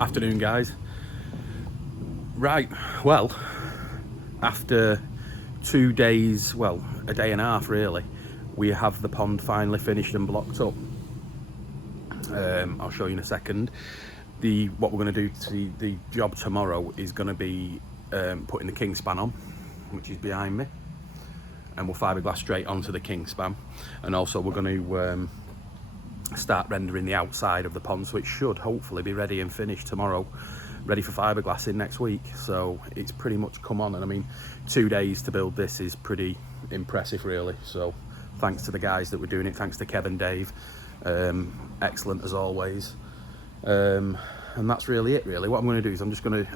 Afternoon, guys. Right, well, after 2 days, well, a day and a half really, we have the pond finally finished and blocked up. I'll show you in a second. What we're going to do to the job tomorrow is going to be putting the king span on, which is behind me, and we'll fiberglass straight onto the king span. And also we're going to start rendering the outside of the pond, so it should hopefully be ready and finished tomorrow, ready for fiberglassing next week. So it's pretty much come on, and I mean 2 days to build this is pretty impressive really. So thanks to the guys that were doing it, thanks to Kevin, Dave, excellent as always. And that's really it really. What I'm going to do is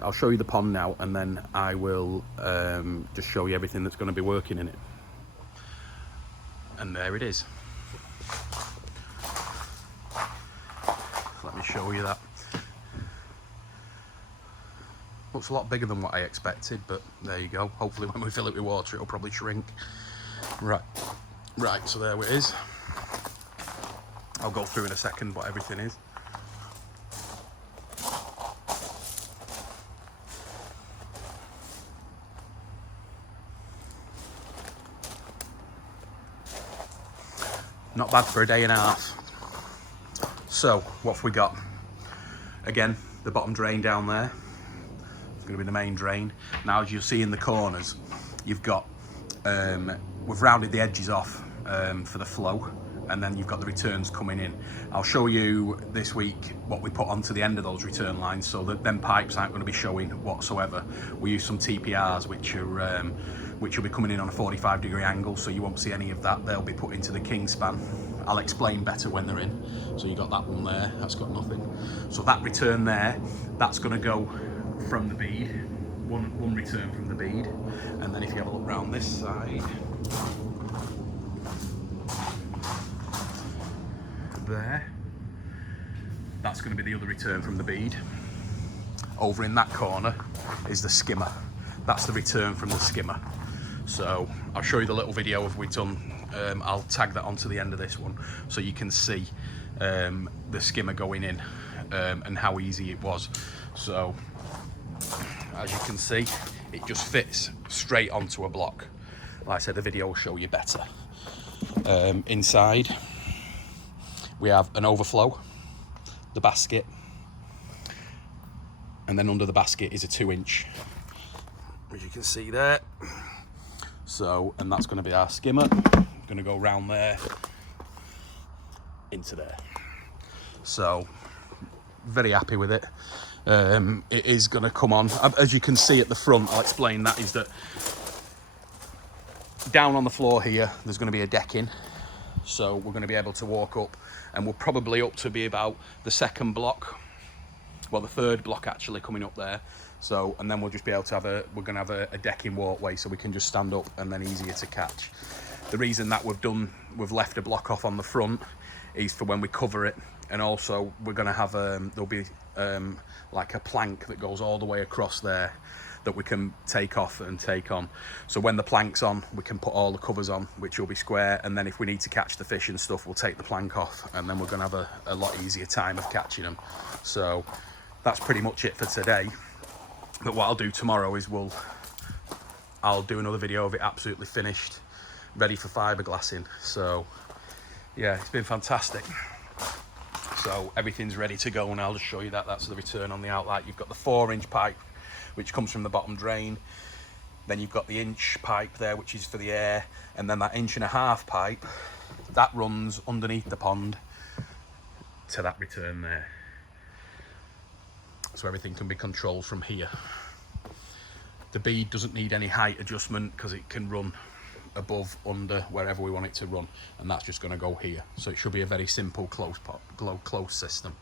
I'll show you the pond now, and then I will just show you everything that's going to be working in it. And there it is. Let me show you that. Looks a lot bigger than what I expected, but there you go. Hopefully when we fill it with water it'll probably shrink. Right, so there it is. I'll go through in a second what everything is. Not bad for a day and a half. So what have we got? Again, the bottom drain down there. It's going to be the main drain. Now, as you'll see in the corners, you've got we've rounded the edges off for the flow, and then you've got the returns coming in. I'll show you this week what we put onto the end of those return lines, so that them pipes aren't going to be showing whatsoever. We use some TPRs which will be coming in on a 45-degree angle, so you won't see any of that. They'll be put into the king span. I'll explain better when they're in. So you got that one there, that's got nothing. So that return there, that's going to go from the bead, one return from the bead. And then if you have a look round this side, there, that's going to be the other return from the bead. Over in that corner is the skimmer. That's the return from the skimmer. So I'll show you the little video of we've done. I'll tag that onto the end of this one so you can see the skimmer going in and how easy it was. So as you can see, it just fits straight onto a block. Like I said, the video will show you better. Inside we have an overflow, the basket, and then under the basket is a 2-inch, as you can see there. So, and that's going to be our skimmer. Going to go round there into there. So very happy with it. It is going to come on, as you can see at the front. I'll explain that. Is that down on the floor here there's going to be a decking, so we're going to be able to walk up, and we're probably up to be about the second block, well the third block actually coming up there. So, and then we'll just be able to we're going to have a decking walkway, so we can just stand up and then easier to catch. The reason that we've left a block off on the front is for when we cover it, and also we're going to have there'll be like a plank that goes all the way across there that we can take off and take on. So when the plank's on, we can put all the covers on, which will be square, and then if we need to catch the fish and stuff, we'll take the plank off, and then we're going to have a lot easier time of catching them. So that's pretty much it for today. But what I'll do tomorrow is I'll do another video of it absolutely finished, ready for fiberglassing. So yeah, it's been fantastic. So everything's ready to go, and I'll just show you that. That's the return on the outlet. You've got the 4-inch pipe, which comes from the bottom drain. Then you've got the inch pipe there, which is for the air. And then that 1.5-inch pipe, that runs underneath the pond to that return there. So everything can be controlled from here. The bead doesn't need any height adjustment because it can run above, under, wherever we want it to run, and that's just going to go here. So it should be a very simple close system.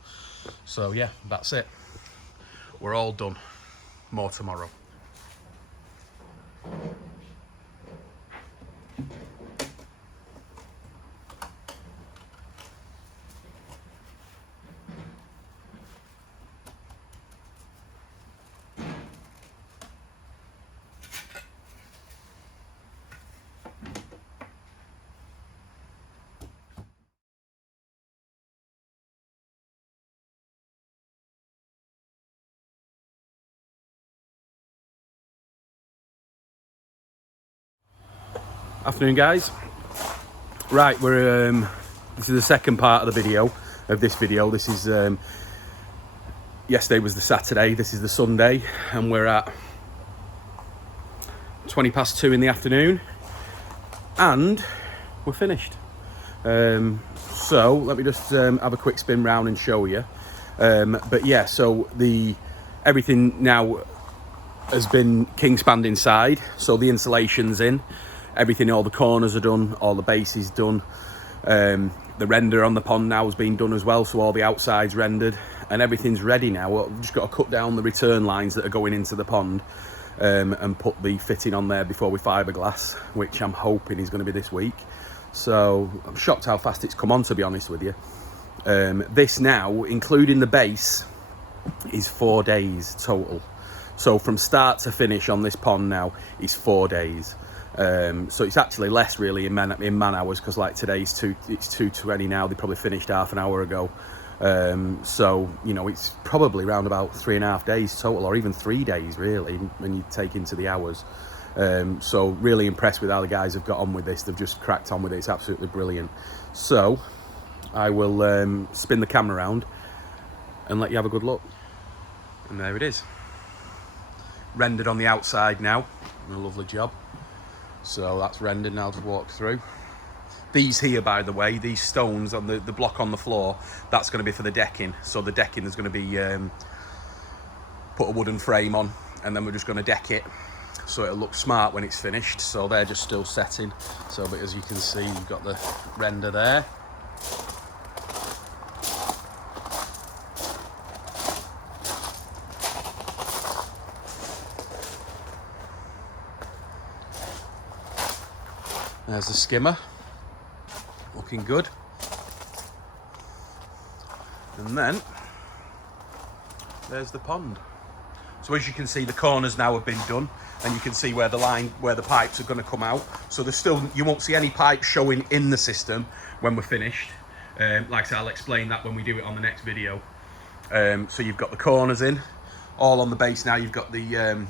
So yeah, that's it. We're all done. More tomorrow. Afternoon, guys. Right, we're this is the second part of the video of this video. This is yesterday was the Saturday, this is the Sunday, and we're at 2:20 in the afternoon and we're finished. So let me just have a quick spin round and show you. But yeah, so everything now has been king spanned inside, so the insulation's in, everything, all the corners are done, all the base is done. The render on the pond now has been done as well, so all the outside's rendered and everything's ready now. We've just got to cut down the return lines that are going into the pond and put the fitting on there before we fiberglass, which I'm hoping is going to be this week. So I'm shocked how fast it's come on, to be honest with you. This now, including the base, is 4 days total. So from start to finish on this pond now is 4 days. So it's actually less really in man hours, because like today's it's 2:20 now. They probably finished half an hour ago. So you know, it's probably around about 3.5 days total, or even 3 days really when you take into the hours. So really impressed with how the guys have got on with this. They've just cracked on with it. It's absolutely brilliant. So I will spin the camera around and let you have a good look. And there it is, rendered on the outside now. A lovely job. So that's rendered now. To walk through these here, by the way, these stones on the block on the floor, that's going to be for the decking. So the decking is going to be put a wooden frame on, and then we're just going to deck it so it'll look smart when it's finished. So they're just still setting. So but as you can see, you've got the render there. There's the skimmer, looking good. And then there's the pond. So as you can see, the corners now have been done, and you can see where the pipes are going to come out. So there's still, you won't see any pipes showing in the system when we're finished. Like I said, I'll explain that when we do it on the next video. So you've got the corners in, all on the base now. You've got the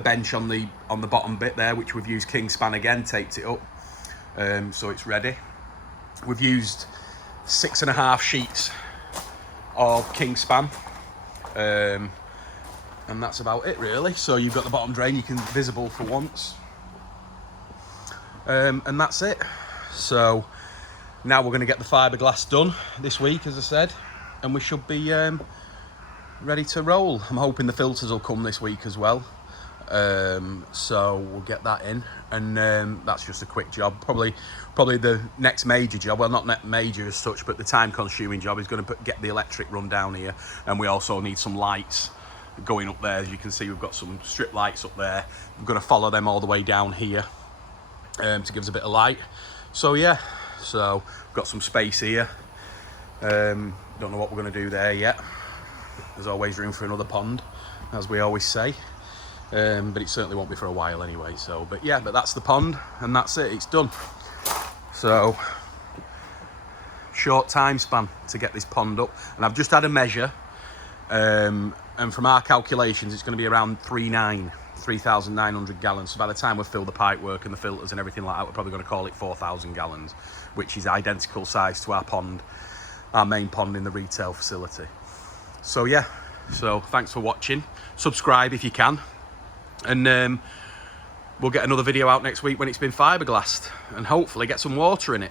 bench on the bottom bit there, which we've used king span again, taped it up, so it's ready. We've used 6.5 sheets of king span, and that's about it really. So you've got the bottom drain, you can visible for once, and that's it. So now we're going to get the fiberglass done this week, as I said, and we should be ready to roll. I'm hoping the filters will come this week as well. So we'll get that in, and that's just a quick job. Probably the next major job, well, not major as such, but the time consuming job is going to get the electric run down here, and we also need some lights going up there. As you can see, we've got some strip lights up there. We're going to follow them all the way down here to give us a bit of light. So yeah, so we've got some space here. Don't know what we're going to do there yet. There's always room for another pond, as we always say. But it certainly won't be for a while anyway. So but yeah, but that's the pond, and that's it, it's done. So short time span to get this pond up, and I've just had a measure, and from our calculations it's going to be around 3,900 gallons. So by the time we fill the pipe work and the filters and everything like that, we're probably going to call it 4,000 gallons, which is identical size to our pond, our main pond in the retail facility. So yeah, so thanks for watching. Subscribe if you can. And we'll get another video out next week when it's been fiberglassed, and hopefully get some water in it.